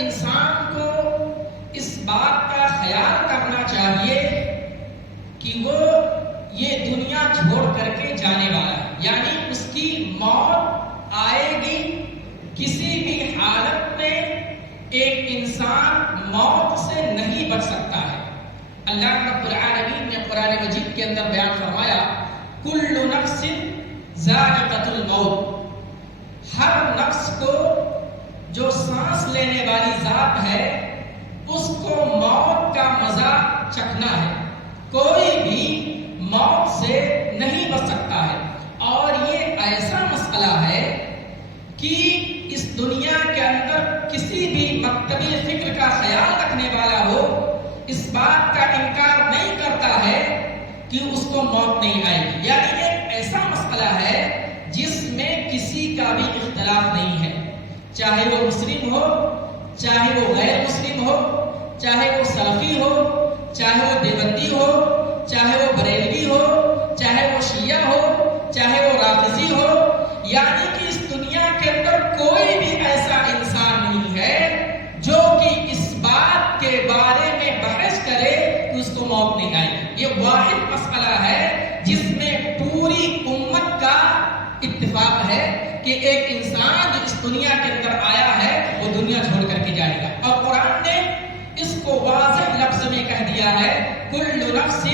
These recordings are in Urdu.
انسان کو اس بات کا خیال کرنا چاہیے کہ وہ یہ دنیا چھوڑ کر کے جانے والا ہے، یعنی اس کی موت آئے گی۔ کسی بھی حالت میں ایک انسان موت سے نہیں بچ سکتا ہے۔ اللہ رب العالمین نے قرآن مجید کے اندر بیان فرمایا، کل نفس ذائقۃ الموت، ہر نفس کو جو سانس لینے والی ذات ہے اس کو موت کا مزہ چکھنا ہے۔ کوئی بھی موت سے نہیں بچ سکتا ہے، اور یہ ایسا مسئلہ ہے کہ اس دنیا کے اندر کسی بھی مکتبی فکر کا خیال رکھنے والا ہو اس بات کا انکار نہیں کرتا ہے کہ اس کو موت نہیں آئے گی۔ یعنی ایک ایسا مسئلہ ہے جس میں کسی کا بھی اختلاف نہیں ہے، چاہے وہ مسلم ہو، چاہے وہ غیر مسلم ہو، چاہے وہ سلفی ہو، چاہے وہ دیوبندی ہو، چاہے وہ بریلوی ہو، چاہے وہ شیعہ ہو، چاہے وہ رافضی ہو، یعنی کہ اس دنیا کے اندر کوئی بھی ایسا انسان نہیں ہے جو کہ اس بات کے بارے میں بحث کرے کہ اس کو موت نہیں آئے گی۔ یہ واحد مسئلہ ہے جس میں پوری امت کا اتفاق ہے کہ ایک انسان جو اس دنیا کے اندر آیا ہے وہ دنیا چھوڑ کر کے جائے گا، اور قرآن نے اس کو واضح لفظ میں کہہ دیا ہے، کل نفس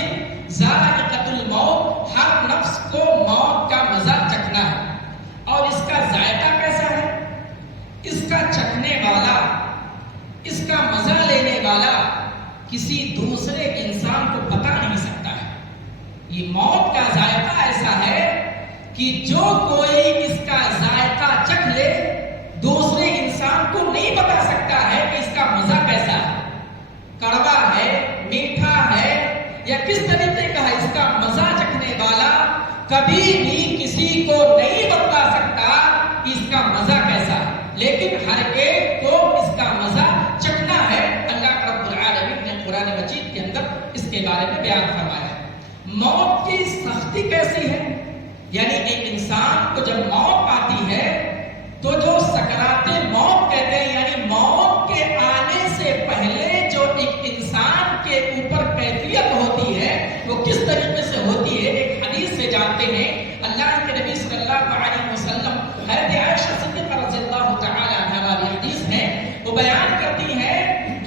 ذائقۃ الموت، ہر نفس کو موت کا مزہ چکھنا ہے۔ اور اس کا ذائقہ کیسا ہے؟ اس کا چکھنے والا، اس کا مزہ لینے والا کسی دوسرے انسان کو بتا نہیں سکتا ہے۔ یہ موت کا ذائقہ ایسا ہے کہ جو کوئی اس کا ذائقہ چکھ لے دوسرے انسان کو نہیں بتا سکتا ہے کہ اس کا مزہ کیسا ہے، کڑوا ہے، میٹھا ہے یا کس طریقے کا ہے۔ اس کا مزہ چکھنے والا کبھی بھی کسی کو نہیں بتا سکتا کہ اس کا مزہ کیسا ہے، لیکن ہر ایک کو اس کا مزہ چکھنا ہے۔ اللہ رب العالمین نے قرآن مجید کے اندر اس کے بارے میں بیان فرمایا ہے۔ موت کی سختی کیسی ہے؟ یعنی ایک انسان کو جب موت آتی ہے تو جو سکرات موت کہتے ہیں، یعنی موت کے آنے سے پہلے جو ایک انسان کے اوپر کیفیت ہوتی ہے وہ کس طریقے سے ہوتی ہے، ایک حدیث سے جانتے ہیں۔ اللہ کے نبی صلی اللہ علیہ وسلم، حضرت عائشہ صدیقہ رضی اللہ تعالی عنہا والی حدیث ہے، وہ بیان کرتی ہے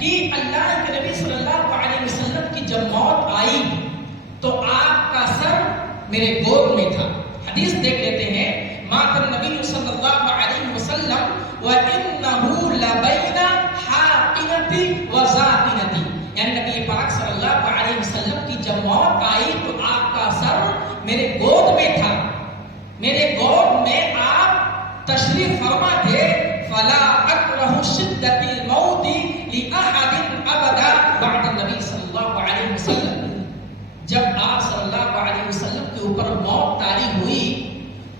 کہ اللہ کے نبی صلی اللہ علیہ وسلم کی جب موت آئی تو آپ کا سر میرے گود میں تھا۔ حدیث دیکھ لیتے ہیں، مات النبی صلی اللہ علیہ وسلم وَإِنَّهُ لَبَيْنَ حَاقِنَةٍ وَزَاقِنَةٍ، یعنی نبی پاک صلی اللہ علیہ وسلم کی جب موت آئی تو آپ کا سر میرے گود میں تھا، میرے گود میں آپ تشریف فرما تھے۔ فَلَا أَكْرَهُ شِدَّةِ الْمَوْتِ لِأَحَدٍ أَبَدًا بَعْدَ النبی صلی اللہ علیہ وسلم۔ جب آپ صلی اللہ علیہ وسلم کے اوپر موت طاری ہوئی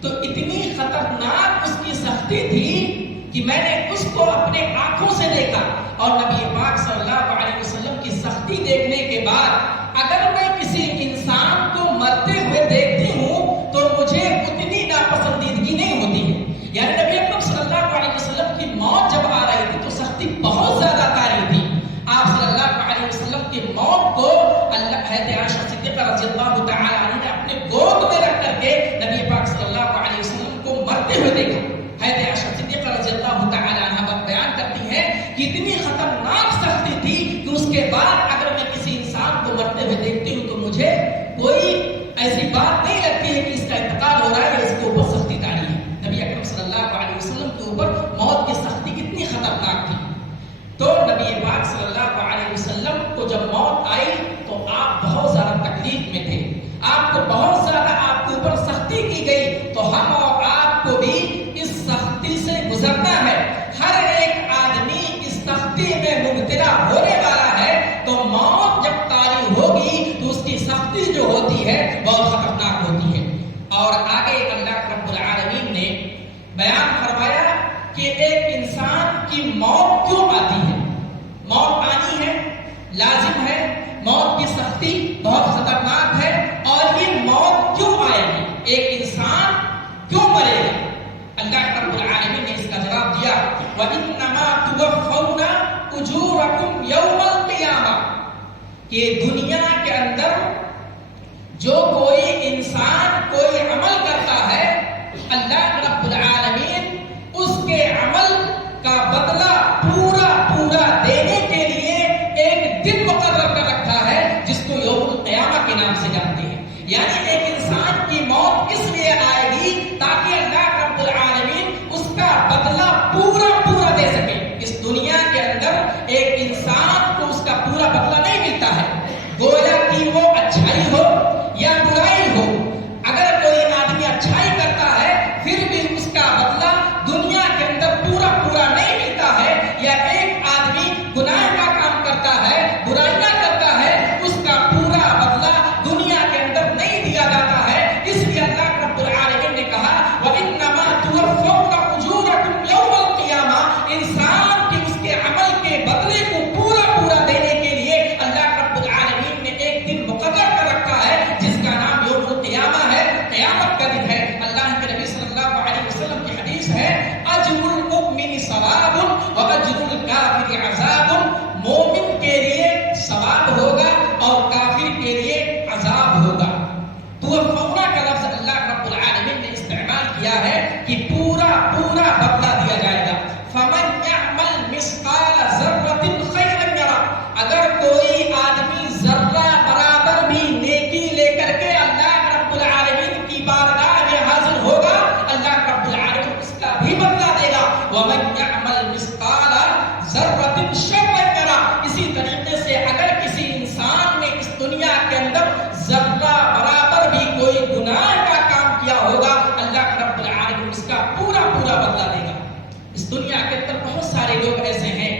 تو اتنی خطرناک اس کی سختی تھی کہ میں نے اس کو اپنے آنکھوں سے دیکھا، اور نبی پاک صلی اللہ علیہ وسلم کی سختی دیکھنے کے بعد اگر میں کسی انسان کو مرتے ہوئے دیکھتی ہوں تو مجھے اتنی ناپسندیدگی نہیں ہوتی ہے۔ یعنی نبی اکرم صلی اللہ علیہ وسلم کی موت جب آ رہی تھی تو سختی بہت زیادہ طاری تھی۔ آپ صلی اللہ علیہ وسلم کی موت کو حضرت عائشہ صدیقہ رضی اللہ تعالی عنہ نے اپنے گود میں رکھ کر کے نبی پاک صلی اللہ علیہ وسلم کو مرتے ہوئے دیکھا۔ حضرت عائشہ صدیقہ رضی اللہ تعالی عنہ بیان کرتی ہے کہ اتنی خطرناک سختی تھی کہ اس کے بعد اگر میں کسی انسان کو مرتے ہوئے دیکھتی ہوں تو مجھے کوئی ایسی بات نہیں لگتی ہے کہ اس کا انتقال ہو رہا ہے یا اس کے اوپر سختی طاری ہے۔ نبی اکرم صلی اللہ علیہ وسلم کے اوپر موت کی سختی کتنی خطرناک تھی۔ تو نبی پاک صلی اللہ علیہ وسلم کو جب موت آئی تو آپ بہت زیادہ تکلیف میں تھے، آپ کو بہت زیادہ آپ کے اوپر سختی کی گئی، تو ہم اور آپ کو بھی اس سختی سے گزرنا ہے۔ ہر ایک آدمی اس سختی میں مبتلا ہونے والا ہے، تو موت جب طاری ہوگی تو اس کی سختی جو ہوتی ہے بہت خطرناک ہوتی ہے۔ اور آگے اللہ رب العالمین نے بیان فرمایا کہ ایک انسان کی موت کیوں آتی ہے۔ موت آنی ہے، لازم ہے، موت کی سختی بہت خطرناک ہے، اور یہ موت کیوں آئے گی، ایک انسان کیوں مرے گا۔ اللہ رب العالمین نے اس کا جواب دیا، وَإِنَّمَا تُوَفَّوْنَ اجورکم یوم القیامہ، کہ دنیا کے اندر جو کوئی انسان کوئی عمل کرتا ہے، اللہ رب العالمین اس کے عمل کا بدلہ پورا پورا دینے کے لیے ایک دن مقرر کر رکھا ہے، جس کو یوم القیامہ کے نام سے جانتے ہیں۔ یعنی ایک انسان کی موت اس لیے آئے گی تاکہ اللہ رب العالمین اس کا بدلہ پورا پورا دے سکے۔ اس دنیا کے اندر ایک انسان کو اس کا پورا بدلہ نہیں ملتا ہے، گویا کہ وہ اچھائی ہو یا برائی ہو۔ اگر کوئی آدمی اچھائی کرتا ہے پھر بھی اس کا بدلہ دنیا کے اندر پورا پورا نہیں ملتا ہے، یا ایک آدمی گناہ کا کام کرتا ہے، برائیاں کرتا ہے، اس کا پورا بدلہ دنیا کے اندر نہیں دیا جاتا ہے۔ اس لیے اللہ رب العالمین نے کہا وَإِنَّمَا تُوَفَّوْنَ أُجُورَكُمْ يَوْمَ الْقِيَامَةِ، انسان کے اس کے عمل کے بدلے کو پورا پورا دینے کے لیے اللہ رب العالمین نے ایک دن مقرر کر رکھا ہے، جس کا نام یوم القیامہ ہے، قیامت کا دن ہے۔ اللہ کے نبی صلی اللہ علیہ وسلم کی حدیث ہے اجر المؤمن ثواب واجر الکافر عذاب، مومن کے لیے ثواب ہوگا اور کافر کے لیے عذاب ہوگا۔ توفونا کا لفظ اللہ رب العالمین نے استعمال کیا ہے کہ پورا پورا بدلہ دیا جائے گا۔ فمن یعمل مثقال ذرۃ خیرا یرہ، اگر کوئی آدمی ذرہ برابر بھی نیکی لے کر کے اللہ رب العالمین کی بارگاہ میں حاضر ہوگا، اللہ رب العالمین اس کا بھی بدلہ دے گا۔ ومن یعمل مثقال ذرۃ شرا یرہ، اسی طریقے سے اگر کسی انسان نے اس دنیا کے اندر ذرہ برابر بھی کوئی گناہ کا کام کیا ہوگا، اللہ رب العالمین اس کا پورا پورا بدلہ دے گا۔ اس دنیا کے اندر بہت سارے لوگ ایسے ہیں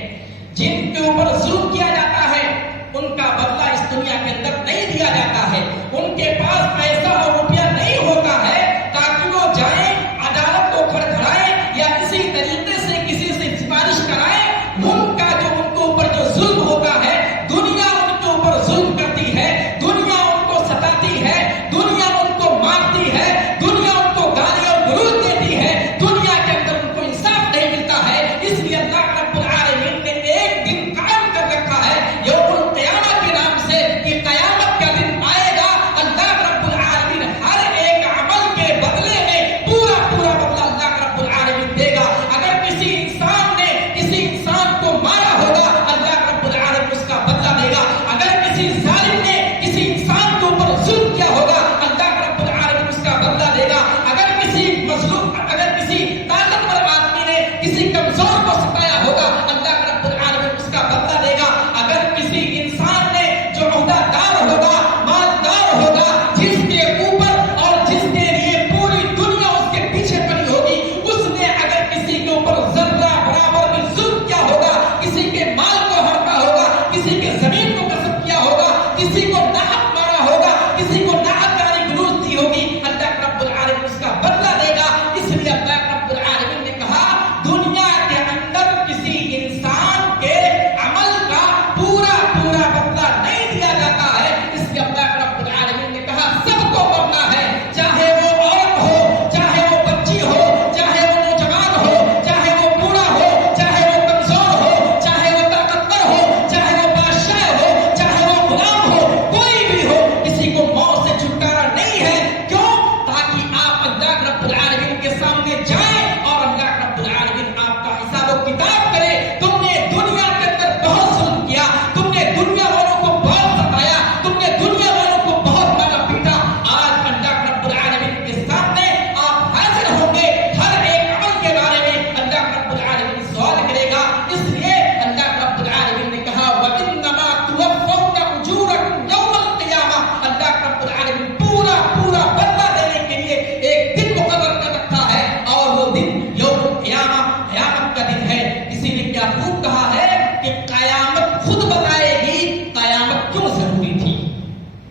جن کے اوپر ظلم کیا جاتا ہے، ان کا بدلہ اس دنیا کے اندر نہیں دیا جاتا ہے۔ ان کے پاس پیسہ اور روپیہ نہیں ہوتا ہے تاکہ وہ جائیں عدالت کو کھڑکھڑائیں یا اسی طریقے سے کسی سے سفارش کرائیں۔ ان کا جو ان کے اوپر جو ظلم ہوتا ہے، دنیا ان کے اوپر ظلم کرتی ہے، دنیا ان کو ستاتی ہے، دنیا ان کو مارتی ہے، دنیا ان کو گالی اور گلوچ دیتی ہے، دنیا کے اندر ان کو انصاف نہیں ملتا ہے۔ اس لیے اللہ رب العالمین نے ایک دن قائم کر رکھا ہے یوم القیامہ کے نام سے، کہ قیامت کا دن آئے گا، اللہ رب العالمین ہر ایک عمل کے بدلے میں پورا پورا بدلہ اللہ رب العالمین دے گا۔ اگر کسی انسان نے کسی انسان کو مارا ہوگا، اللہ رب العالمین اس کا بدلہ دے گا۔ اگر کسی ظالم نے کسی انسان کے اوپر ظلم کیا ہوگا، اللہ رب العالمین اس کا بدلہ دے گا۔ اگر کسی مظلوم، اگر کسی طاقتور آدمی نے کسی کمزور کو ستایا ہوگا، اللہ رب العالمین اس کا بدلہ دے گا۔ اگر کسی انسان نے جو عہدہ دار ہوگا، مالدار ہوگا، جس کے اوپر اور جس کے لیے پوری دنیا اس کے پیچھے پڑی ہوگی، اس نے اگر کسی کے اوپر ذرہ برابر بھی ظلم کیا ہوگا، کسی کے مال کو ہڑپا ہوگا، کسی کے زمین کو غصب کیا ہوگا، کسی کو ناحق مارا ہوگا، کسی کو ناحق گالی گلوچ دی ہوگی، اللہ رب العالمین اس کا بدلہ دے گا۔ اس لیے اللہ رب العالمین نے کہا دنیا کے اندر کسی انسان کے عمل کا پورا پورا بدلہ نہیں دیا جاتا ہے۔ اس لیے اللہ رب العالمین نے کہا سب کو مرنا ہے، چاہے وہ عورت ہو، چاہے وہ بچی ہو، چاہے وہ نوجوان ہو، چاہے وہ بوڑھا ہو، چاہے وہ کمزور ہو، چاہے وہ طاقتور ہو، چاہے وہ بادشاہ ہو، چاہے وہ غلام ہو، کوئی بھی ہو، کسی کو موت سے چھٹکارا نہیں ہے۔ کیوں؟ تاکہ آپ اللہ رب العالمین کے سامنے جائیں اور اللہ رب العالمین آپ کا حساب و کتاب کرے۔ تم نے دنیا کے اندر بہت ظلم کیا، تم نے دنیا والوں کو بہت ستایا، تم نے دنیا والوں کو بہت مارا پیٹا، آج اللہ رب العالمین کے سامنے آپ حاضر ہوں گے۔ ہر ایک عمل کے بارے میں اللہ رب العالمین سوال کرے گا۔ اس لیے اللہ رب العالمین نے کہا وَإِنَّمَا تُوَفَّوْنَ أُجُورَكُمْ يَوْمَ الْقِيَامَةِ، اللہ رب العالمین پورا پورا بدلہ دینے کے لیے ایک دن مقرر کر رکھا ہے، اور وہ دن یوم القیامہ، قیامت کا دن ہے۔ اسی لیے کیا خوب کہا ہے کہ قیامت خود بتائے گی قیامت کیوں ضروری تھی۔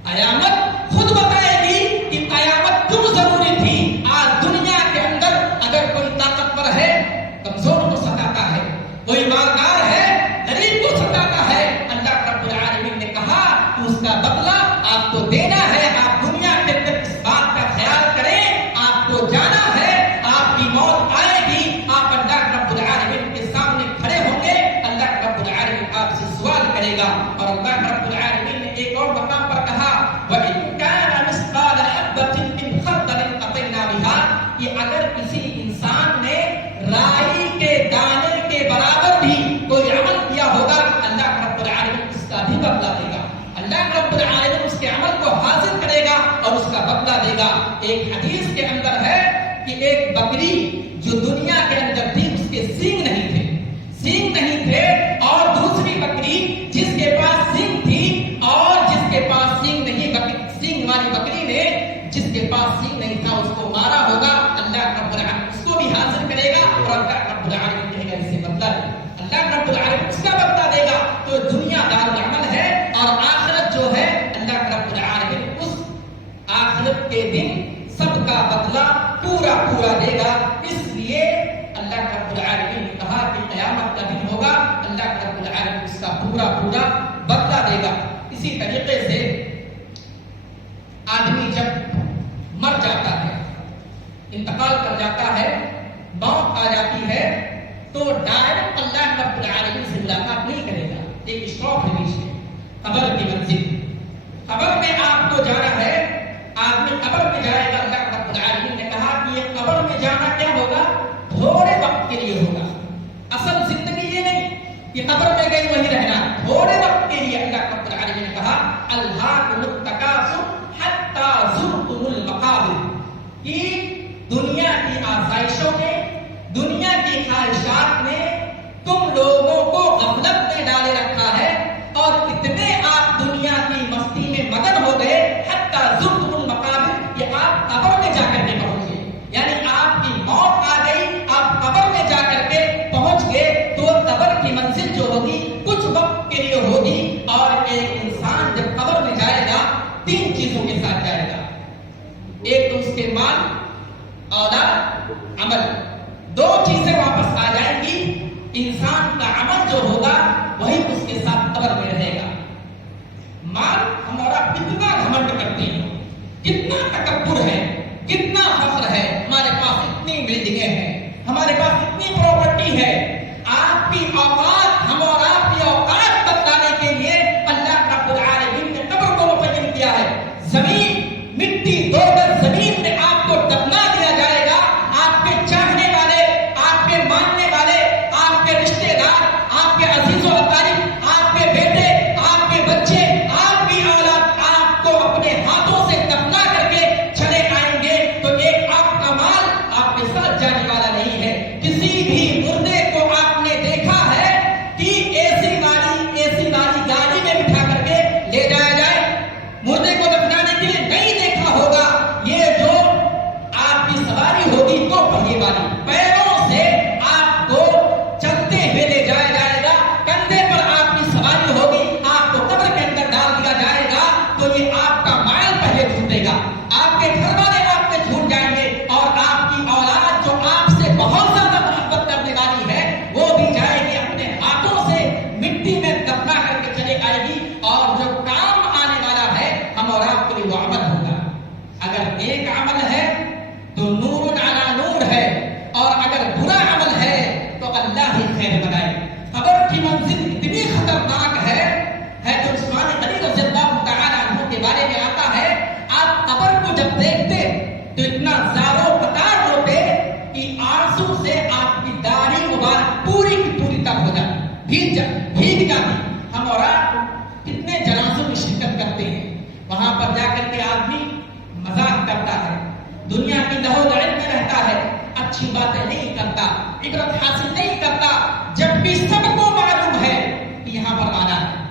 قیامت خود بتائے گی کہ قیامت کیوں ضروری تھی۔ آج دنیا کے اندر اگر کوئی طاقتور ہے کمزور کو ستاتا ہے، کوئی مالدار ہے غریب کو ستاتا ہے، اللہ رب العالمین نے کہا کہ اس کا بدلہ آپ کو دینا ہے۔ آپ دنیا کے اندر اس بات کا خیال کریں، آپ کو جانا ہے، آپ کی موت آئے گی، آپ اللہ رب العالمین کے سامنے کھڑے ہوں گے۔ ایک حدیث کے اندر ہے کہ ایک بکری جو دنیا کے اندر تھی اس کے سینگ نہیں تھے، سینگ نہیں تھے، اور دوسری بکری جس کے پاس سینگ تھی اور جس کے پاس سینگ نہیں، سینگ والی بکری نے جس کے پاس سینگ نہیں تھا اس کو مارا ہوگا، اللہ رب العالمین اس کو بھی حاضر کرے گا اور اللہ رب العالمین کہے گا اسے بدلہ دے، اللہ رب العالمین اس کا بدلہ دے گا۔ تو دنیا دار العمل ہے اور آخرت جو ہے اللہ رب العالمین اس آخرت کے دن سب کا بدلہ پورا پورا دے گا۔ اس لیے اللہ رب العالمین نے کہا کہ قیامت کا دن ہوگا، اللہ رب العالمین اس کا پورا پورا بدلہ دے گا۔ اسی طریقے سے آدمی جب مر جاتا ہے، انتقال کر جاتا ہے، موت آ جاتی ہے، تو ڈائریکٹ اللہ رب العالمین سے ملاقات نہیں کرے گا، ایک اسٹاپ ہے بیچ میں، قبر کی منزل، قبر میں آپ کو جانا ہے، آدمی قبر میں جائے گا۔ اللہ رب العالمین نے کہا کہ یہ قبر میں جانا کیا ہوگا؟ تھوڑے وقت کے لیے ہوگا، اصل زندگی یہ نہیں کہ قبر میں گئی وہیں رہنا، تھوڑے وقت کے لیے۔ اللہ رب العالمین نے کہا الہاکم التکاثر حتی زرتم المقابر، کہ دنیا کی آسائشوں نے، دنیا کی خواہشات نے تم لوگوں کو غفلت میں ڈالے رکھا ہے، اور اتنے آپ دنیا کی مستی میں مگن ہو گئے حتی زرتم المقابر، کہ آپ قبر میں جا کر کے پہنچ گئے، یعنی آپ کی موت آ گئی، آپ قبر میں جا کر کے پہنچ گئے۔ تو قبر کی منزل جو ہوگی کچھ وقت کے لیے ہوگی، اور ایک انسان جب قبر میں جائے گا تین چیزوں کے ساتھ جائے گا، ایک تو اس کے مال، اولاد، عمل، دو چیزیں واپس آ جائیں گی۔ انسان کا عمل جو ہوگا وہی اس کے ساتھ قبر میں رہے گا۔ مال ہمارا کتنا گھمنڈ کرتے ہیں، کتنا تکبر ہے، کتنا فخر ہے، ہمارے پاس اتنی بلڈنگیں ہیں، ہمارے پاس اتنی پراپرٹی ہے۔ آپ کی اوقات، ہم اور آپ کی اوقات بتلانے کے لیے اللہ رب العالمین نے قبر کو مقیم کیا ہے۔ زمین، مٹی، 2 گز زمین میں آپ کو دفنا دیا جائے گا۔ آپ کے چاہنے والے، آپ کے ماننے والے، آپ کے رشتے دار، آپ کے عزیز و اقارب، آپ کے بیٹے، آپ کے بچے، آپ کی اولاد آپ کو اپنے ہاتھوں سے دفنا کر کے چلے آئیں گے۔ تو ایک آپ کا مال آپ کے ساتھ جانے والا نہیں ہے۔ کسی بھی مردے کو آپ نے دیکھا ہے کہ اے سی والی گاڑی میں بٹھا کر کے لے جایا جائے؟ مردے کو دفنانے کے لیے نہیں دیکھا ہوگا۔ یہ جو آپ کی سواری ہوگی تو پہیے والی، پیروں سے آپ کو چلتے ہوئے لے جایا جائے گا، کندھے پر آپ کی سواری ہوگی، آپ کو قبر کے اندر ڈال دیا جائے گا۔ تو یہ آپ کا مال پہلے چھوٹے گا، آپ کے گھر والے آپ سے چھوٹ جائیں گے، اور آپ کی اولاد جو آپ سے بہت زیادہ محبت کرنے والی ہے وہ بھی جائے گی، اپنے ہاتھوں سے مٹی میں دفنا کر کے چلے آئے گی۔ اور جو کام آنے والا ہے ہم اور آپ کے لیے وہ عمل ہوگا۔ اگر ایک عمل ہے تو نور علی نور ہے، اور اگر برا عمل ہے تو اللہ ہی خیر بنائے۔ قبر کی منزل اتنی خطرناک ہے تو عثمان غنی رضی اللہ تعالی عنہ کے بارے میں آتا ہے، آپ قبر کو جب دیکھتے تو اتنا زارو قطار ہوتے کہ آنسو سے آپ کی داڑھی مبارک پوری کی پوری تب ہو جاتی، بھیگ جاتی۔ ہم اور آپ کتنے جنازوں میں شرکت کرتے ہیں، وہاں پر جا کر کے آدمی مذاق کرتا ہے، دنیا کی لہو لہر میں رہتا ہے، اچھی باتیں نہیں کرتا، عبرت حاصل نہیں کرتا، جب بھی سب کو معلوم ہے کہ یہاں پر آنا ہے،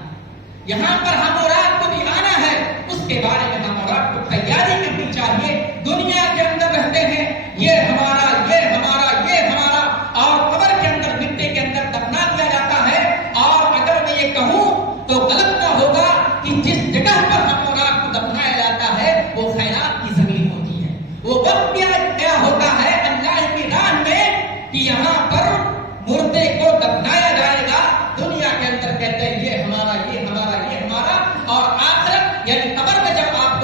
یہاں پر ہم اور آپ کو بھی آنا ہے، اس کے بارے میں ہم اور آپ کو تیاری کرنی چاہیے۔ دنیا کے اندر رہتے ہیں، یہ ہمارا، یہ ہمارا، یہ ہمارا، اور قبر کے اندر مٹی کے اندر دفنا دیا جاتا ہے۔ اور اگر میں یہ کہوں تو غلط نہ ہوگا کہ جس جگہ پر ہم اور آپ کو دفنایا جاتا ہے وہ خیرات کی زمین ہوتی ہے، وہ وقت کیا ہوتا ہے اللہ کی راہ میں کہ یہاں پر مردے کو دفنایا جائے گا۔ دنیا کے اندر کہتے ہیں یہ ہمارا، یہ ہمارا، یہ ہمارا، اور آخرت یعنی قبر میں جب آپ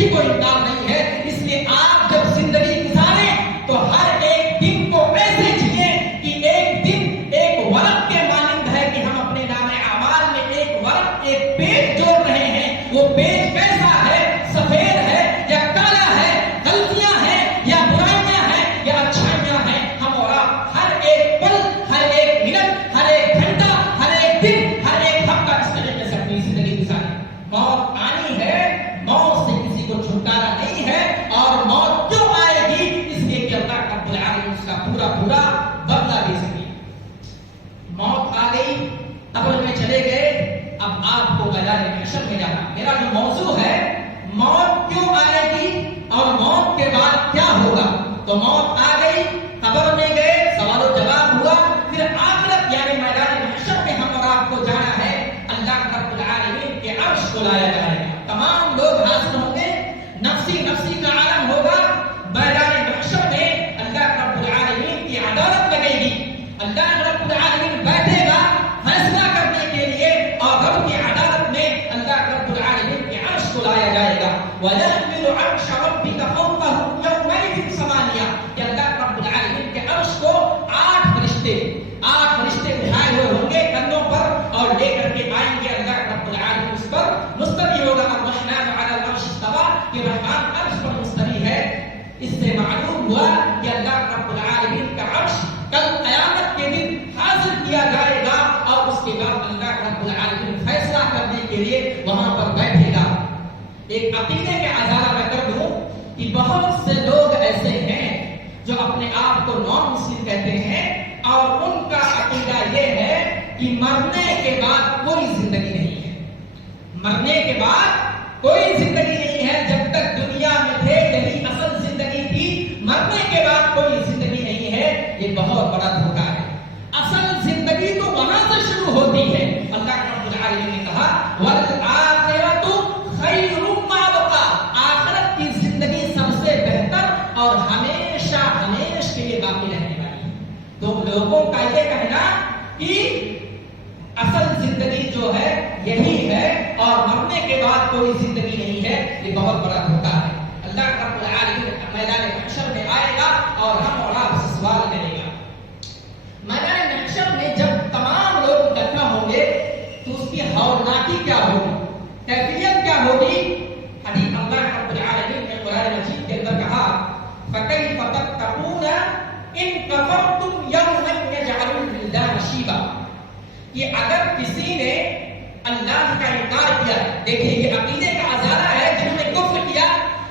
کسی کو انکار نہیں ہے. اس لیے آپ جب زندگی گزاریں تو ہر ایک دن کو ایسے جیے کہ ایک دن ایک ورق کے مانند ہے کہ ہم اپنے نام اعمال میں ایک ورق ایک پیج جوڑ رہے ہیں. وہ پیج کیسا ہے؟ سفید ہے یا کالا ہے؟ غلطیاں ہیں یا برائیاں ہیں یا اچھائیاں ہیں؟ ہم اور آپ ہر ایک پل، ہر ایک منٹ، ہر ایک گھنٹہ، ہر ایک دن، ہر ایک ہفتہ اس طریقے سے اپنی زندگی گزاریں. موت آنی ہے، موت سے کسی کو چھٹکارا نہیں ہے. اور موت کیوں آئے گی؟ اس لیے کہ اللہ رب العالمین اس کا پورا پورا بدلہ دے سکے. موت آ گئی، قبر میں چلے گئے، اب آپ کو میدان محشر میں جانا. میرا جو موضوع ہے موت کیوں آئے گی اور موت کے بعد کیا ہوگا. تو موت آ گئی، قبر میں گئے، سوال و جواب ہوا، پھر آخرت یعنی میدان محشر میں ہم اور آپ کو جانا ہے. اللہ رب العالمین کے عرش کو لایا جائے گا. تمام لوگ حاضر ہوں گے، نفسی نفسی کا عالم ہوگا. میدان محشر میں اللہ رب العالمین کی عدالت لگے گی. اللہ رب العالمین بیٹھے گا فیصلہ کرنے کے لیے، اور رب کی عدالت میں اللہ رب العالمین کے عرش کو لایا جائے گا. وَيَحْمِلُ عَرْشَ رَبِّكَ فَوْقَهُمْ يَوْمَئِذٍ ثَمَانِيَةٌ کہ اللہ رب العالمین کے عرش کو 8 فرشتے اٹھائے ہوئے ہوں گے کندھوں پر اور لے کر کے آئیں گے. اللہ رب العالمین اس پر مستوی ہوگا. الرحمن علی العرش استوى کہ رحمان عرش پر مستوی ہے. اس سے معلوم ہوا کہ اللہ رب العالمین کا عرش کل قیامت کے دن حاضر کیا جائے گا، اور اس کے بعد اللہ رب العالمین فیصلہ کرنے کے لیے وہاں پر بیٹھے گا. ایک عقیدے کے ازالہ میں کر دوں کہ بہت سے لوگ ایسے ہیں جو اپنے آپ کو نان مسلم کہتے ہیں، اور ان کا عقیدہ یہ ہے کہ مرنے کے بعد کوئی زندگی نہیں ہے. مرنے کے بعد کوئی زندگی نہیں ہے. جب تک دنیا میں تھے یہی اصل زندگی تھی، مرنے کے بعد کوئی زندگی نہیں ہے. یہ بہت بڑا دھوکہ ہے. اصل زندگی تو وہاں سے شروع ہوتی ہے. اللہ رب العالمین نے کہا وَالْآخِرَةُ خَيْرٌ وَأَبْقَىٰ آخرت کی زندگی سب سے بہتر اور ہمیشہ ہمیشہ کے لیے باقی رہنے والی ہے. تو لوگوں کا یہ کہنا کہ اصل زندگی جو ہے یہی ہے اور مرنے کے بعد کوئی زندگی نہیں ہے، یہ بہت بڑا دھوکہ ہے. اللہ رب العالمین میدان محشر میں آئے گا اور ہم اور آپ سے سوال کرے گا. میدان محشر میں جب تمام لوگ اکٹھا ہوں گے تو اس کی ہولناکی کیا ہوگی، کیفیت کیا ہوگی. حدیث اللہ رب العالمین نے قرآن مجید کے اندر کہا فَكَيْفَ تَتَّقُونَ إِن كَفَرْتُمْ يَوْمًا يَجْعَلُ الْوِلْدَانَ شِيبًا کہ اگر کسی نے اللہ کا انکار کیا. دیکھیں یہ عقیدے کا ازالہ ہے. جنہوں نے کفر کیا،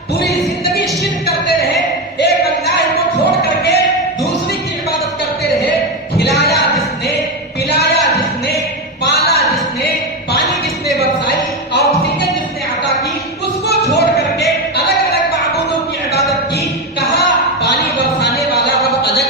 پوری زندگی شرک کرتے رہے، ایک اللہ کو چھوڑ کر کے دوسری کی عبادت کرتے رہے. کھلایا جس نے، پلایا جس نے، پالا جس نے، پانی جس نے برسائی، آکسیجن جس نے عطا کی، اس کو چھوڑ کر کے الگ الگ معبودوں کی عبادت کی. کہا پانی برسانے والا رب الگ،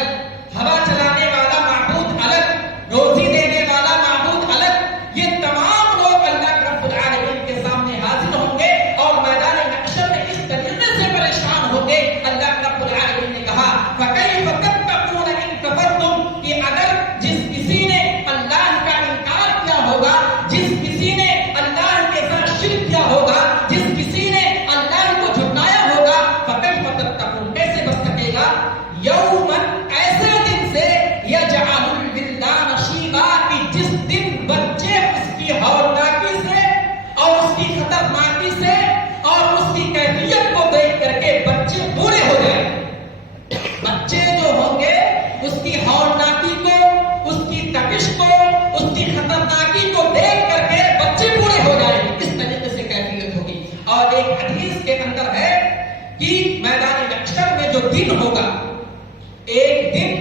ہوا چلانے والا معبود الگ، روزی دینے والا معبود الگ. یہ تمام لوگ اللہ رب العالمین کے سامنے حاضر ہوں گے اور میدان محشر میں اس طریقے سے پریشان ہوں گے. اللہ رب العالمین نے کہا فَكَيْفَ تَتَّقُونَ إِن كَفَرْتُمْ کہ اگر جس کسی نے اللہ کا انکار کیا ہوگا، جس کسی نے اللہ کے ساتھ شرک کیا ہوگا، جس کسی نے اللہ کو جھٹلایا ہوگا، فَكَيْفَ تَتَّقُونَ کیسے بچ سکے گا. یومن ایسے دن سے یجعل الولدان شیبا کہ جس دن بچے اس کی ہولناکی سے اور اس کی خطرناکی سے اور اس کی کیفیت کو دیکھ کر کے بچے بوڑھے ہو جائیں. بچے جو ہوں گے اس کی ہولناکی کو، اس کی تپش کو، اس کی خطرناکی کو دیکھ کر کے بچے بوڑھے ہو جائیں. اس طریقے سے کیفیت ہوگی. اور ایک حدیث کے اندر ہے کہ میدان محشر میں جو دن ہوگا ایک دن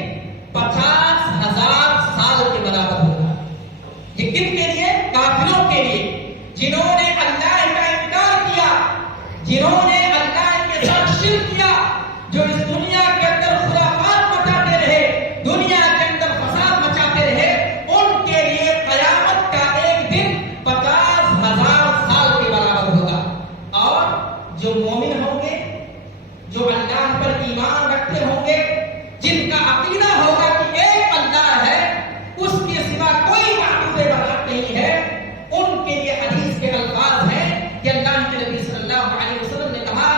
50,000 سال کے برابر ہوگا. یہ کن کے لیے؟ کافروں کے لیے، جنہوں نے اللہ کا انکار کیا، جنہوں نے اللہ کے ساتھ شرک کیا، جو اس دنیا کے اندر خرافات مچاتے رہے، دنیا کے اندر فساد مچاتے رہے. ان کے لیے قیامت کا ایک دن 50,000 سال کے برابر ہوگا. اور جو مومن ہوں گے، جو اللہ پر ایمان رکھتے ہوں گے، جن کا عقیدہ ہوگا کہ ایک اللہ ہے، اس کے سوا کوئی معبود برحق نہیں ہے، ان کے لیے حدیث کے الفاظ ہیں کہ اللہ کے نبی صلی اللہ علیہ وسلم نے کہا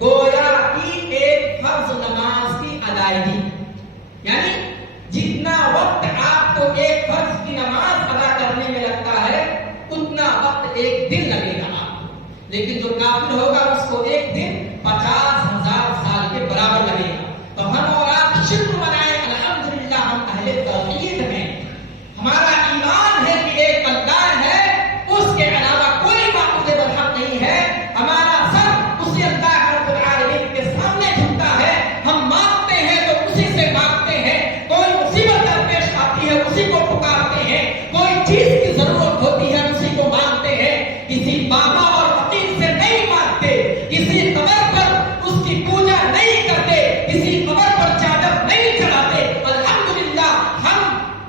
گویا کی ایک فرض نماز کی ادائیگی، یعنی جتنا وقت آپ کو ایک فرض کی نماز ادا کرنے میں لگتا ہے اتنا وقت ایک دن لگے گا آپ کو، لیکن جو کافر ہوگا اس کو ایک دن 50,000 سال کے برابر لگے گا۔ تو ہم اور آپ شکر منائیں، الحمدللہ ہم اہل توحید ہیں، ہمارا ایمان ہے کہ ایک اللہ ہے، اس کے علاوہ کوئی معبود برحق نہیں ہے، ہمارا سر اسی اللہ رب العالمین کے سامنے جھکتا ہے، ہم مانگتے ہیں تو اسی سے مانگتے ہیں، کوئی مصیبت درپیش آتی ہے اسی کو پکارتے ہیں، کوئی چیز کی ضرورت ہوتی ہے اسی کو مانگتے ہیں، کسی بابا اور فقیر سے نہیں مانگتے، کسی قبر پر اس کی پوجا نہیں کرتے، کسی قبر پر چادر نہیں چڑھاتے۔ الحمدللہ ہم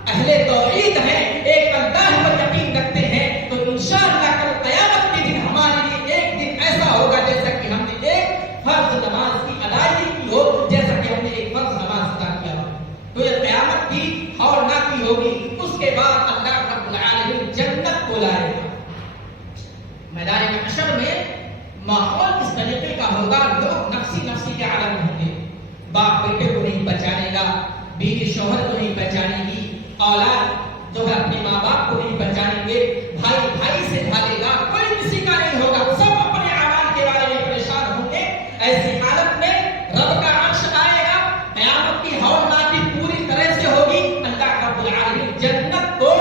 اہل توحید ہیں، ایک اللہ پر یقین رکھتے ہیں، تو انشاءاللہ کل قیامت کے دن ہمارے لیے ایک دن ایسا ہوگا جیسا کہ ہم نے ایک فرض نماز کی ادائیگی کی ہو، جیسا کہ ہم نے ایک فرض نماز ادا کیا ہو۔ تو یہ قیامت کی اور نہ کی ہوگی، اس کے بعد اللہ رب العالمین جنت کو لائے گا۔ میدان محشر میں ماحول اس طریقے کا ہوگا، لوگ نفسی نفسی کے عالم میں ہوں گے، باپ بیٹے کو نہیں پہچانے گا، بیوی شوہر کو نہیں پہچانے گی، اولاد جو ہے اپنے ماں باپ کو نہیں پہچانیں گے، بھائی بھائی سے ڈھالے گا، کوئی کسی کا نہیں ہوگا، سب اپنے اعمال کے بارے میں پریشان ہوں گے۔ ایسی حالت میں رب کا عرش آئے گا، قیامت کی ہولناکی پوری طرح سے ہوگی، اللہ رب العالمین جنت کو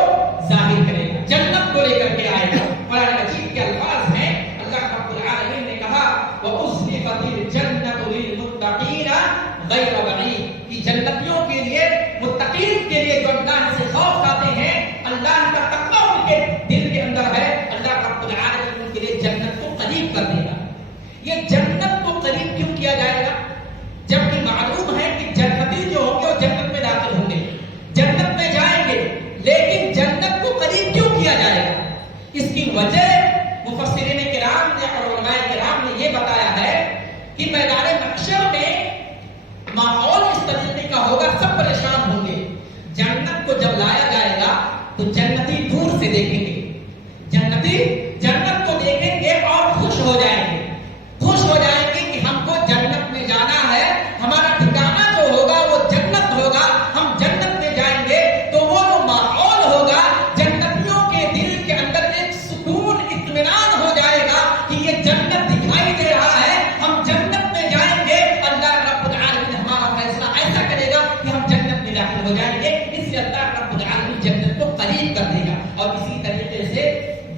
ظاہر کرے گا، جنت کو لے کر کے آئے گا۔ قرآن مجید کے الفاظ ہیں، اللہ رب العالمین نے کہا وَأُزْلِفَتِ الْجَنَّةُ لِلْمُتَّقِينَ غَيْرَ بَعِيدٍ، کہ جنتیوں کے لیے، متقین کے لیے جو اللہ سے خوف کھاتے ہیں، اللہ کا تقویٰ ان کے دل کے اندر ہے، اللہ رب العالمین ان کے لیے جنت کو قریب کر دے گا۔ یہ جنت کو قریب کیوں کیا جائے گا؟ جبکہ معلوم ہے کہ جنتی جو ہوں گے وہ جنت میں داخل ہوں گے، جنت میں جائیں گے، لیکن جنت کو قریب کیوں کیا جائے گا؟ اس کی وجہ مفسرین کرام نے اور علماء کرام نے یہ بتایا ہے کہ میدان محشر میں ماحول اس طریقے کا ہوگا، سب پریشان ہوں گے۔ جنت کو جب لایا جائے گا تو جنتی دور سے دیکھیں گے، جنتی جنت کو دیکھیں گے اور خوش ہو جائیں گے، خوش ہو جائیں گے کہ ہم کو جنت میں جانا ہے، ہمارا ٹھکانہ جو ہوگا وہ جنت ہوگا، ہم جنت میں جائیں گے۔ تو وہ جو ماحول ہوگا، جنتیوں کے دل کے اندر ایک سکون، اطمینان ہو جائے گا کہ یہ جنت دکھائی دے رہا ہے، ہم جنت میں جائیں گے، اللہ رب العالمین ہمارا فیصلہ ایسا کرے گا کہ ہم جنت میں داخل ہو جائیں گے۔ اس سے اللہ رب العالمین جنت کو قریب کر دے گا، اور اسی طریقے سے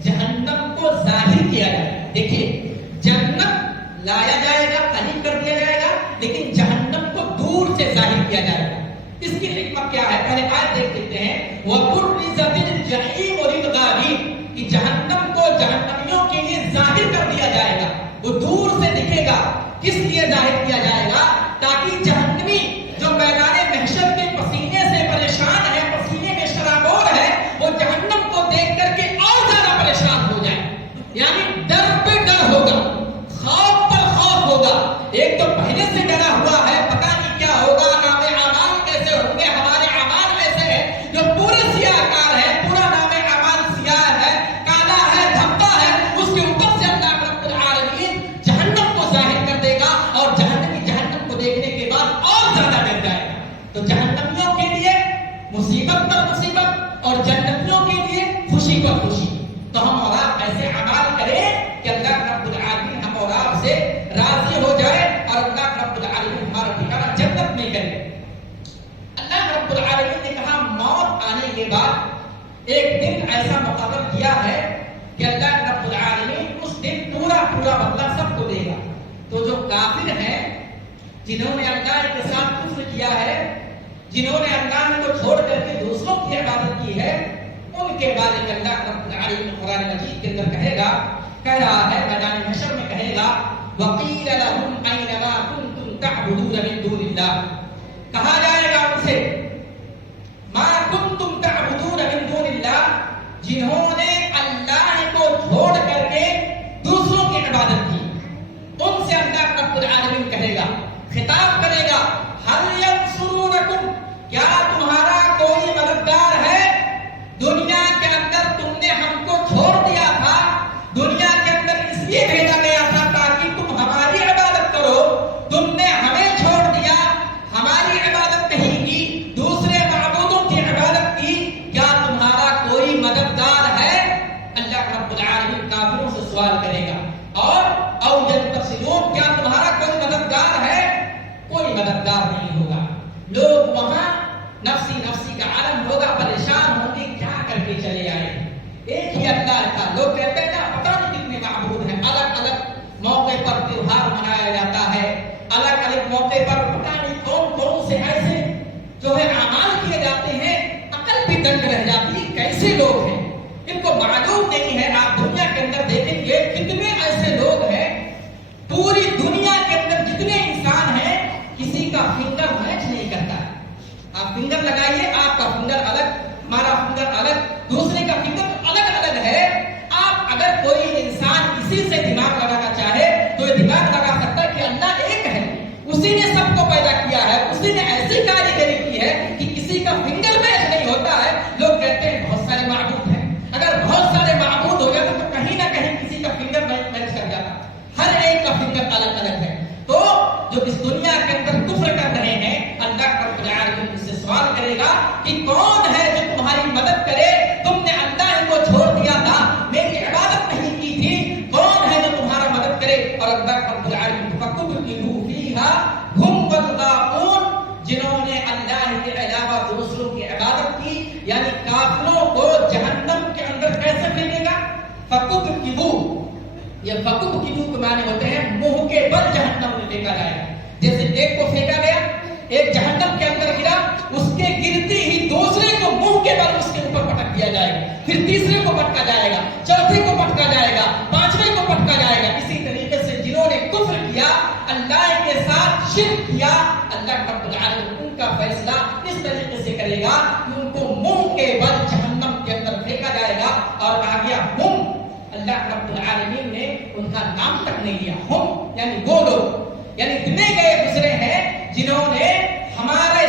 جہنم کو ظاہر کیا جائے گا۔ دیکھیے، جنت لایا جائے گا، قریب کر دیا جائے گا، لیکن جہنم کو دور سے ظاہر کیا جائے گا۔ اس کی حکمت کیا ہے؟ پہلے آیت دیکھ لیتے ہیں، وَبُرِّزَتِ الْجَحِيمُ لِلْغَاوِينَ، کہ جہنم کو جہنمیوں کے لیے ظاہر کر دیا جائے گا، وہ دور سے دکھے گا۔ کس لیے ظاہر کیا جائے گا؟ تاکہ جہنمی جو میدان محشر کے پسینے سے پریشان ہے، پسینے میں شرابور ہے، وہ جہنم کو دیکھ کر کے اور زیادہ پریشان ہو جائے، یعنی ڈر پہ ڈر ہوگا، خوف پر خوف ہوگا۔ ایک تو پہلے سے ڈرا ہوا ہے، پتہ نہیں کیا ہوگا، نام اعمال کیسے ہوں گے، ہمارے اعمال ایسے ہیں جو پورے سیاہ کار ہے، پورا نام اعمال سیاہ ہے، کالا ہے، دھبتا ہے، اس کے اوپر سے اللہ رب العالمین جہنم کو ظاہر کر دے گا، اور جہنمی جہنم کو دیکھنے کے بعد اور زیادہ ڈر جائے گا۔ تو جہنمیوں کے لیے مصیبت پر مصیبت، اور جنتیوں کے لیے خوشی پر خوشی۔ تو ہم اور آپ ایسے اعمال کریں کہ اللہ رب العالمین ہم اور آپ سے راضی ہو جائے، اور اللہ رب العالمین ہمارا ٹھکانہ جنت میں کرے۔ اللہ رب العالمین نے کہا موت آنے کے بعد ایک دن ایسا مقرر کیا ہے کہ اللہ رب العالمین اس دن پورا بدلہ سب کو دے گا۔ تو جو کافر ہیں، جنہوں نے اللہ کے ساتھ کفر کیا ہے، جنہوں نے اللہ کو چھوڑ کر کے دوسروں کی عبادت کی ہے، ان کے بارے میں اللہ رب العالمین قرآن مجید کے اندر کہہ رہا ہے، میدان محشر میں کہے گا وَقِيلَ لَهُمْ أَيْنَ مَا كُنْتُمْ تَعْبُدُونَ مِن دُونِ اللَّهِ، کہا جائے گا ان سے مَا كُنْتُمْ تَعْبُدُونَ مِن دُونِ اللَّهِ، جنہوں نے اللہ کو چھوڑ کر کے دوسروں کی عبادت کی، ان سے اللہ رب العالمین کہے گا، خطاب کرے گا هَلْ يَنْصُرُونَكُمْ، کیا تمہارا کوئی مددگار ہے؟ دنیا کے اندر تم نے ہم کو چھوڑ دیا تھا، دنیا کے اندر اس لیے بھیجا گیا تھا تاکہ تم ہماری عبادت کرو، ينتصرون، کیا تمہارا کوئی مددگار ہے؟ کوئی مددگار نہیں ہوگا. لوگ وہاں نفسی نفسی کا عالم ہوگا، پریشان ہوں گے کیا کر کے چلے آئے. ایک ہی اللہ تھا. لوگ کہتے ہیں نا پتہ نہیں کتنے معبود ہیں، الگ الگ موقع پر تہوار منایا جاتا ہے، الگ الگ موقع پر پتہ نہیں کون کون سے ایسے جو ہے اعمال کیے جاتے ہیں. عقل بھی دنگ رہ جاتی ہے، کیسے لوگ ہیں، ان کو معلوم نہیں ہے. آپ دنیا کے اندر دیکھیں گے کتنے ایسے لوگ ہیں، پوری دنیا کے اندر جتنے انسان ہیں کسی کا فنگر میچ نہیں کرتا. آپ فنگر لگائیے، آپ کا فنگر الگ، ہمارا فنگر الگ، دوسرے کا فنگر الگ الگ ہے. آپ اگر کوئی انسان کسی سے دماغ لگانا چاہے تو یہ دماغ لگا سکتا ہے کہ اللہ ایک ہے، اسی نے سب کو پیدا کیا ہے، اسی نے ایسی کاریگری کی ہے کہ کسی کا فنگر میچ نہیں ہوتا ہے. لوگ کہتے ہیں بہت سارے معبود ہیں. اگر بہت سارے معبود ہو جاتے تو کہیں نہ کہیں کسی کا فنگر میچ کر جاتا. ہر ایک کا فنگر الگ الگ ہے. تو جو اس دنیا کے اندر کفر کر رہے ہیں، اللہ رب العالمین ان سے سوال کرے گا کہ کون ہے جو تمہاری مدد کرے؟ تم نے اللہ کو چھوڑ دیا تھا، میری عبادت نہیں کی تھی. کون ہے جو تمہارا مدد کرے؟ اور اللہ رب العالمین فَكُبْكِبُوا فِيهَا هُمْ وَالْغَاوُونَ، جنہوں نے اللہ کے علاوہ دوسروں کی عبادت کی، یعنی کافروں کو جہنم کے اندر کیسے پھینکے گا؟ فَكُبْكِبُوا، یہ فَكُبْكِبُوا کے معنی ہوتے ہیں منہ کے بل جہنم میں پھینکا جائے گا. جیسے ایک کو پھینکا گیا، ایک جہنم کے اندر گرا، اس کے گرتے ہی دوسرے کو منہ کے بل اس کے اوپر پٹک دیا جائے گا، پھر تیسرے کو پٹکا جائے گا، چوتھے کو پٹکا جائے گا، پانچویں کو پٹکا جائے گا. اسی طریقے سے جنہوں نے کفر کیا، اللہ کے ساتھ شرک کیا، اللہ رب العالمین ان کا فیصلہ اس طریقے سے کرے گا کہ ان کو منہ کے بل جہنم کے اندر پھینکا جائے گا. اور آ گیا ہم، اللہ رب العالمین نے ان کا نام تک نہیں لیا. ہم یعنی وہ لوگ، یعنی اتنے گئے گزرے ہیں جنہوں نے ہمارے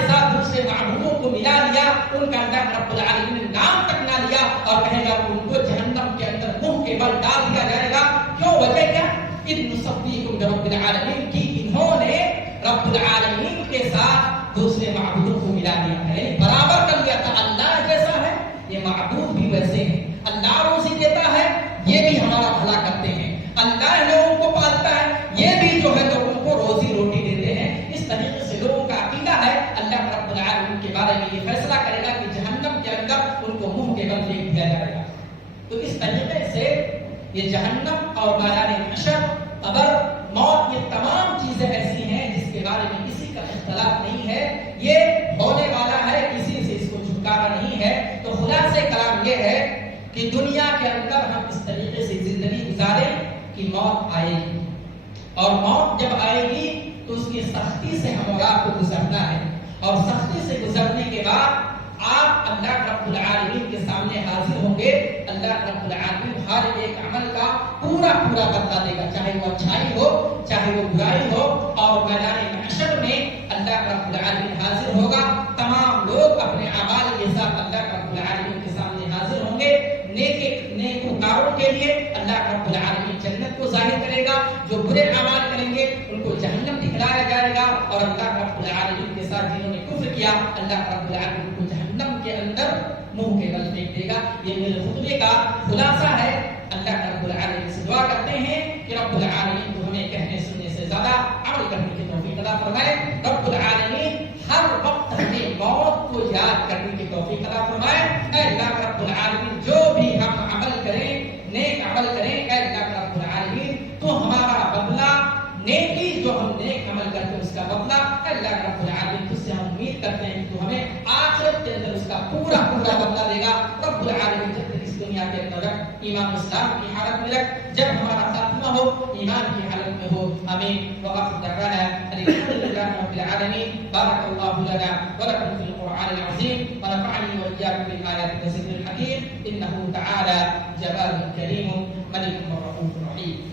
ساتھ دوسرے معبودوں کو ملا لیا، ان کا اللہ رب العالمین نے نام تک نہ لیا. اور کہے گا ان کو جہنم کے اندر منہ کے بل ڈال دیا جائے گا. کیوں؟ وجہ کیا؟ اذ نصدیکم برب العالمین، کی انہوں نے رب العالمین کے ساتھ دوسرے معبودوں کو ملا دیا ہے، برابر کر لیا تھا. اللہ جیسا ہے یہ معبود بھی ویسے ہیں، اللہ روزی دیتا ہے یہ بھی ہمارا بھلا کرتے ہیں، اللہ لوگوں کو پالتا ہے یہ بھی جو ہے لوگوں کو روزی روٹی دیتے ہیں. اس طریقے سے لوگوں کا عقیدہ ہے. اللہ رب العالمین کے بارے میں یہ فیصلہ کرے گا کہ جہنم کے اندر ان کو منہ کے بل پھینک دیا جائے گا. تو اس طریقے سے یہ جہنم اور میدان حشر، قبر، موت، یہ تمام چیزیں ایسی ہیں جس کے بارے میں کسی کا اختلاف نہیں ہے، یہ ہونے والا ہے، کسی سے اس کو چھٹکارا نہیں ہے. تو خلاصہ کلام یہ ہے کہ دنیا کے اندر ہم اس طریقے سے زندگی گزاریں کہ موت آئے گی، اور موت جب آئے گی تو اس کی سختی سے ہم اور آپ کو گزرنا ہے. اور سختی سے گزرنے کے بعد آپ اللہ رب العالمین کے سامنے حاضر ہوں گے. اللہ رب العالمین ہر ایک عمل کا پورا بدلہ دے گا، چاہے وہ اچھائی ہو چاہے وہ برائی ہو. اور میدان محشر میں اللہ رب العالمین حاضر ہوگا. تمام لوگ اپنے اعمال کے ساتھ اللہ رب العالمین کے سامنے حاضر ہوں گے. نیکوکاروں کے لیے اللہ رب العالمین جنت کو ظاہر کرے گا، جو برے اعمال کریں گے ان کو جہنم دکھلایا جائے گا. اور اللہ رب العالمین کے ساتھ جنہوں نے کفر کیا، اللہ رب العالمین کو جہنم کے اندر منہ کے بل پھینک دے گا. یہ میرے خطبے کا خلاصہ ہے. اللہ رب العالمین سے دعا کرتے ہیں کہ رب العالمین کو ہمیں کہنے سننے سے زیادہ عمل کرنے کی توفیق عطا فرمائے. رب العالمین ہر وقت ہمیں موت کو یاد کرنے کی توفیق عطا فرمائے. اے اللہ رب العالمین جو بھی ہم عمل کریں، نیک عمل کریں، اے اللہ رب العالمین تو ہمارا بدلہ نیکی جو ہم نیک عمل کرتے ہیں اس کا بدلہ اے اللہ رب العالمین تجھ سے ہم امید کرتے ہیں کہ تو ہمیں آخرت کے اندر اس کا پورا بدلہ دے گا. رب العالمین جب تک اس دنیا کے اندر ایمان اسلام کی حالت میں رکھ، جب ہمارا خاتمہ ہو ایمان کی حالت میں ہو. آمین. وآخر دعوانا الحمد للہ رب العالمین. بارک اللہ لنا ولکم فی القرآن العظیم ونفعني وإياكم بالآيات والذکر الحکیم. انه تعالی جواد کریم ملک رؤوف رحیم.